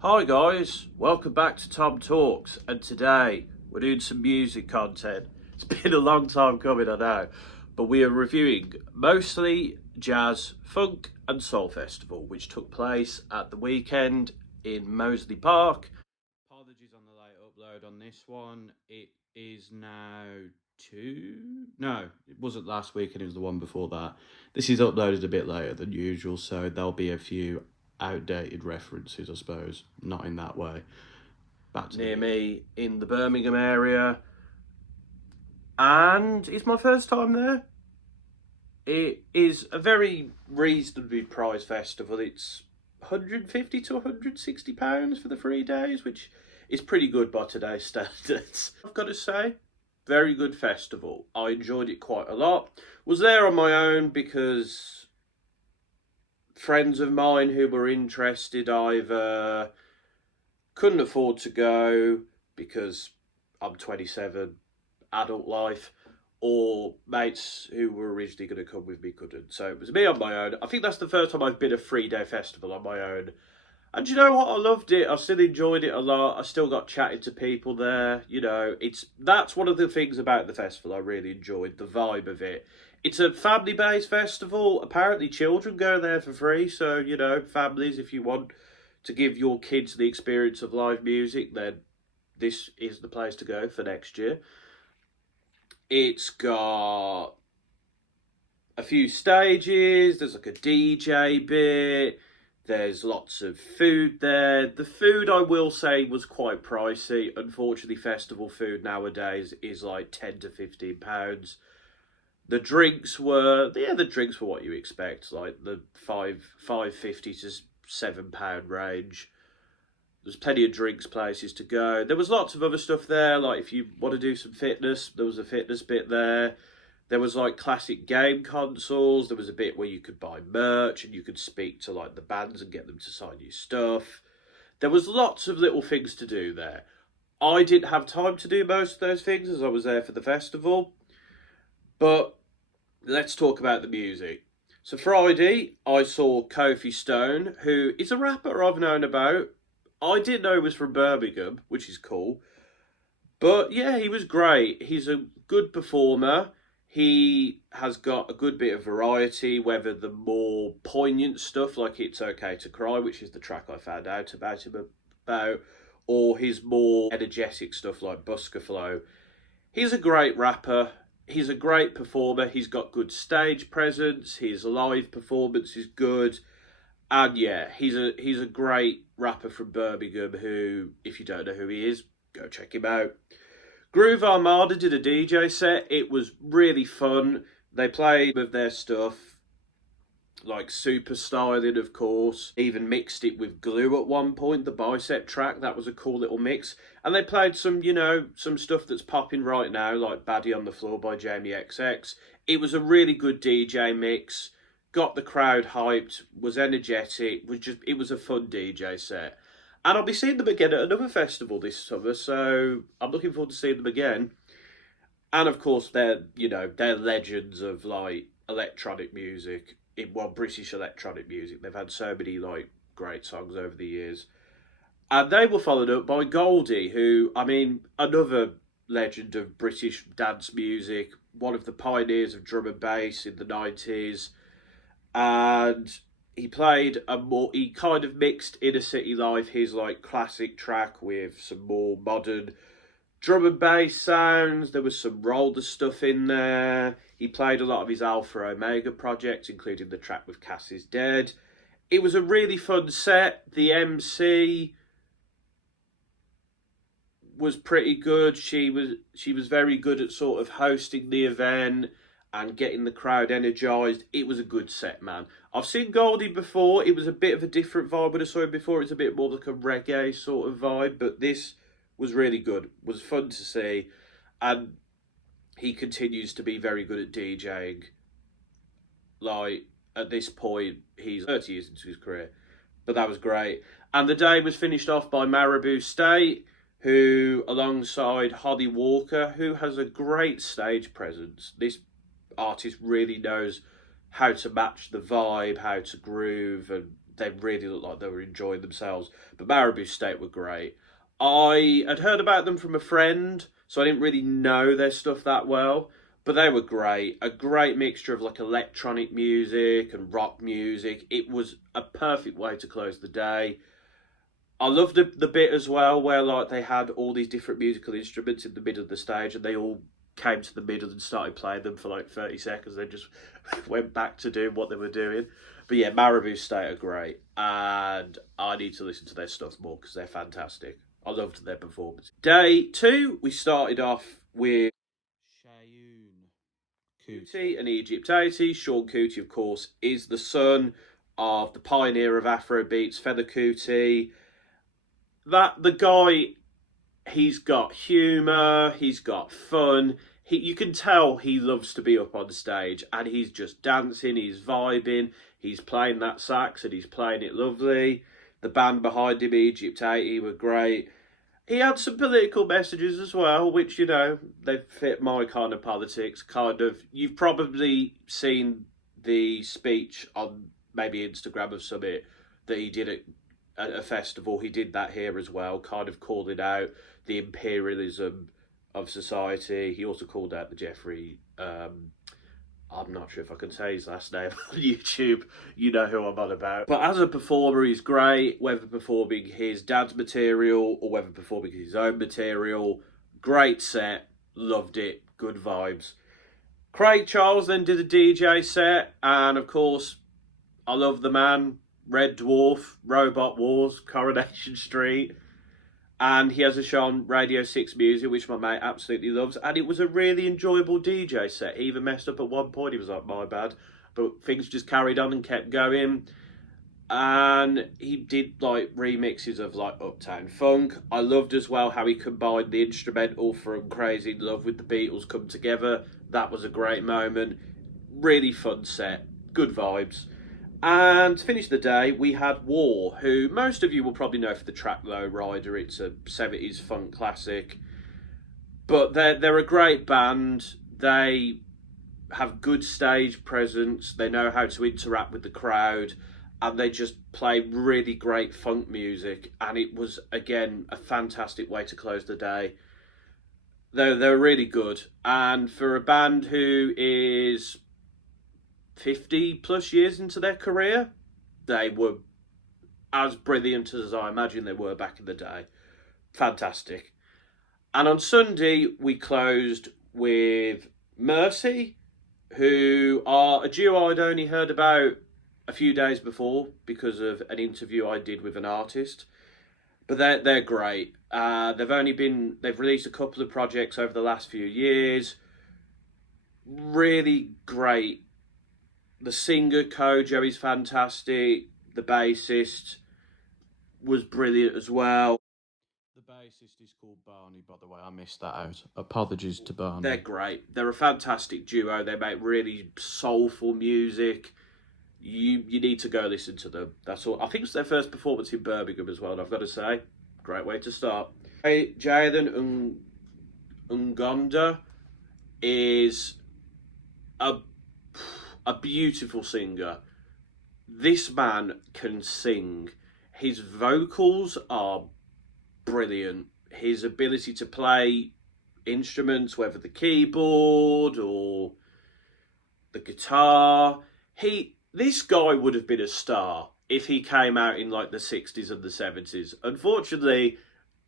Hi guys, welcome back to Tom Talks, and today we're doing some music content. It's been a long time coming, I know, but we are reviewing mostly jazz, funk and soul festival, which took place at the weekend in Moseley Park. Apologies on the late upload on this one. It is now no, it wasn't last weekend, it was the one before that. This is uploaded a bit later than usual, so there'll be a few outdated references, I suppose. Not in that way. Back to near me in the Birmingham area, and it's my first time there. It is a very reasonably priced festival. It's £150 to £160 for the 3 days, which is pretty good by today's standards. I've got to say, very good festival. I enjoyed it quite a lot. Was there on my own because friends of mine who were interested either couldn't afford to go because I'm 27, adult life, or mates who were originally going to come with me couldn't. So it was me on my own. I think that's the first time I've been a 3 day festival on my own. And you know what? I loved it. I still enjoyed it a lot. I still got chatting to people there. You know, that's one of the things about the festival I really enjoyed, the vibe of it. It's a family-based festival. Apparently children go there for free. So, you know, families, if you want to give your kids the experience of live music, then this is the place to go for next year. It's got a few stages. There's like a DJ bit. There's lots of food there. The food, I will say, was quite pricey. Unfortunately, festival food nowadays is like £10 to £15. The drinks were what you expect, like the £5.50 to £7 range. There's plenty of drinks places to go. There was lots of other stuff there, like if you want to do some fitness, there was a fitness bit there. There was like classic game consoles. There was a bit where you could buy merch and you could speak to like the bands and get them to sign you stuff. There was lots of little things to do there. I didn't have time to do most of those things as I was there for the festival. But let's talk about the music. So Friday, I saw Kofi Stone, who is a rapper I've known about. I didn't know he was from Birmingham, which is cool. But yeah, he was great. He's a good performer. He has got a good bit of variety, whether the more poignant stuff like It's Okay to Cry, which is the track I found out about him about, or his more energetic stuff like Busker Flow. He's a great rapper. He's a great performer. He's got good stage presence. His live performance is good. And yeah, he's a great rapper from Birmingham who, if you don't know who he is, go check him out. Groove Armada did a DJ set. It was really fun. They played with their stuff, like super styling, of course. Even mixed it with Glue at one point, the Bicep track. That was a cool little mix. And they played some, some stuff that's popping right now, like Baddie on the Floor by Jamie XX. It was a really good DJ mix. Got the crowd hyped, was energetic, it was a fun DJ set. And I'll be seeing them again at another festival this summer, so I'm looking forward to seeing them again. And of course, they're legends of like electronic music, British electronic music. They've had so many like great songs over the years, and they were followed up by Goldie, who, I mean, another legend of British dance music, one of the pioneers of drum and bass in the 90s, and he kind of mixed Inner City Life, his like classic track, with some more modern drum and bass sounds. There was some roller stuff in there. He played a lot of his Alpha Omega projects, including the track with Cass is Dead. It was a really fun set. The MC was pretty good. She was very good at sort of hosting the event and getting the crowd energised. It was a good set, man. I've seen Goldie before. It was a bit of a different vibe when I saw him before. It's a bit more like a reggae sort of vibe, but this was really good. It was fun to see, and he continues to be very good at DJing. Like, at this point, he's 30 years into his career, but that was great. And the day was finished off by Marabou State, who, alongside Holly Walker, who has a great stage presence. This artist really knows how to match the vibe, how to groove, and they really looked like they were enjoying themselves. But Marabou State were great. I had heard about them from a friend, so I didn't really know their stuff that well. But they were great. A great mixture of like electronic music and rock music. It was a perfect way to close the day. I loved the bit as well where like they had all these different musical instruments in the middle of the stage and they all came to the middle and started playing them for like 30 seconds. They just went back to doing what they were doing. But yeah, Marabou State are great, and I need to listen to their stuff more because they're fantastic. I loved their performance. Day 2, we started off with Shayoun Kuti and Egypt 80. Seun Kuti, of course, is the son of the pioneer of Afrobeats, Fela Kuti. That the guy, he's got humour, he's got fun. You can tell he loves to be up on stage, and he's just dancing, he's vibing, he's playing that sax, and he's playing it lovely. The band behind him, Egypt 80, were great. He had some political messages as well, which, you know, they fit my kind of politics. Kind of, you've probably seen the speech on maybe Instagram of Summit that he did at a festival. He did that here as well, kind of calling out the imperialism of society. He also called out the Jeffrey, I'm not sure if I can say his last name on YouTube. You know who I'm on about. But as a performer, he's great, whether performing his dad's material or whether performing his own material. Great set, loved it, good vibes. Craig Charles then did a DJ set, and of course, I love the man, Red Dwarf, Robot Wars, Coronation Street. And he has a show on Radio 6 Music, which my mate absolutely loves. And it was a really enjoyable DJ set. He even messed up at one point. He was like, my bad. But things just carried on and kept going. And he did like remixes of like Uptown Funk. I loved as well how he combined the instrumental from Crazy in Love with the Beatles come together. That was a great moment. Really fun set. Good vibes. And to finish the day, we had War, who most of you will probably know for the track Low Rider. It's a 70s funk classic. But they're a great band. They have good stage presence. They know how to interact with the crowd. And they just play really great funk music. And it was, again, a fantastic way to close the day. They're really good. And for a band who is 50 plus years into their career, they were as brilliant as I imagine they were back in the day. Fantastic. And on Sunday, we closed with Mercy, who are a duo I'd only heard about a few days before because of an interview I did with an artist. But they're great. They've released a couple of projects over the last few years. Really great. The singer, Kojo, is fantastic. The bassist was brilliant as well. The bassist is called Barney, by the way. I missed that out. Apologies to Barney. They're great. They're a fantastic duo. They make really soulful music. You need to go listen to them. That's all. I think it's their first performance in Birmingham as well, and I've got to say, great way to start. Jayden Ngonda is a beautiful singer. This man can sing. His vocals are brilliant. His ability to play instruments, whether the keyboard or the guitar, this guy would have been a star if he came out in like the 60s and the 70s. Unfortunately,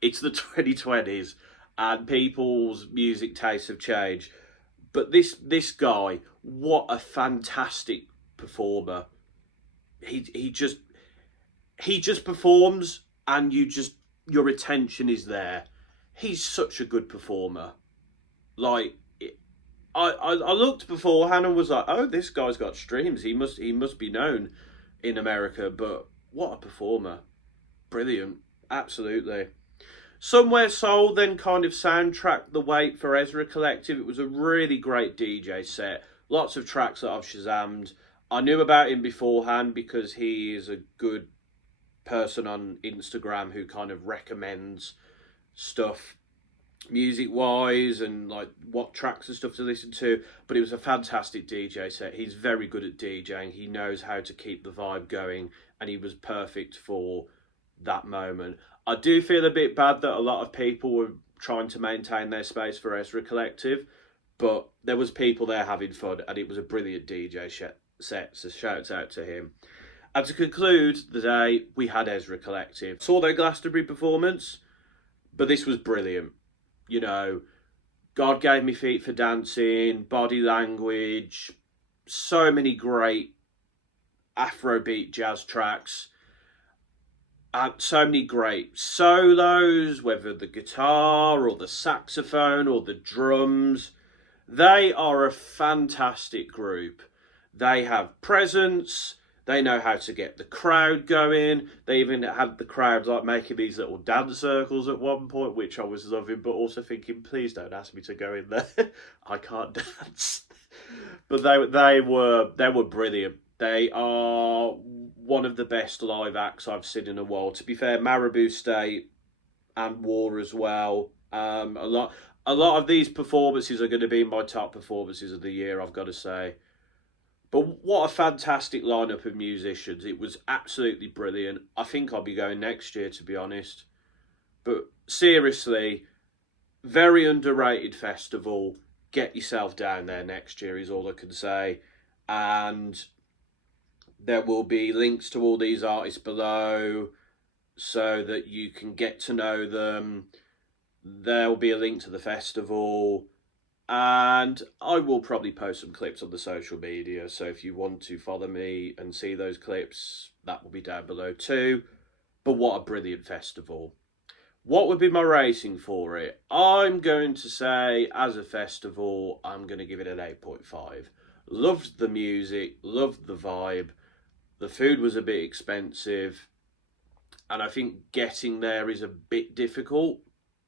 it's the 2020s and people's music tastes have changed. But this guy, what a fantastic performer. He just performs and your attention is there. He's such a good performer. Like, I looked beforehand and was like, oh, this guy's got streams. He must be known in America. But what a performer. Brilliant. Absolutely. Somewhere Soul then kind of soundtracked the Wait for Ezra Collective. It was a really great DJ set. Lots of tracks that I've Shazammed. I knew about him beforehand because he is a good person on Instagram who kind of recommends stuff music wise and like what tracks and stuff to listen to. But it was a fantastic DJ set. He's very good at DJing. He knows how to keep the vibe going, and he was perfect for that moment. I do feel a bit bad that a lot of people were trying to maintain their space for Ezra Collective, but there was people there having fun, and it was a brilliant DJ set. So shouts out to him. And to conclude the day, we had Ezra Collective. Saw their Glastonbury performance, but this was brilliant. You know, God Gave Me Feet for Dancing, Body Language, so many great Afrobeat jazz tracks, and so many great solos, whether the guitar or the saxophone or the drums. They are a fantastic group. They have presence. They know how to get the crowd going. They even had the crowd like making these little dance circles at one point, which I was loving, but also thinking, please don't ask me to go in there. I can't dance. But they were brilliant. They are one of the best live acts I've seen in a while. To be fair, Marabou State and War as well. A lot of these performances are going to be my top performances of the year, I've got to say. But what a fantastic lineup of musicians. It was absolutely brilliant. I think I'll be going next year, to be honest. But seriously, very underrated festival. Get yourself down there next year is all I can say. And there will be links to all these artists below so that you can get to know them. There will be a link to the festival. And I will probably post some clips on the social media. So if you want to follow me and see those clips, that will be down below too. But what a brilliant festival. What would be my rating for it? I'm going to say, as a festival, I'm going to give it an 8.5. Loved the music, loved the vibe. The food was a bit expensive. And I think getting there is a bit difficult.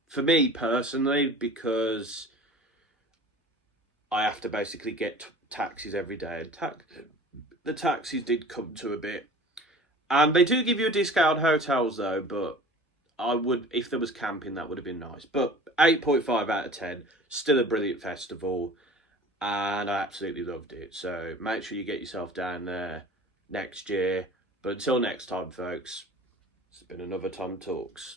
For me personally, because I have to basically get taxis every day. And the taxis did come to a bit. And they do give you a discount on hotels though, but I would, if there was camping, that would have been nice. But 8.5 out of 10, still a brilliant festival. And I absolutely loved it. So make sure you get yourself down there next year. But until next time, folks, it's been another Tom Talks.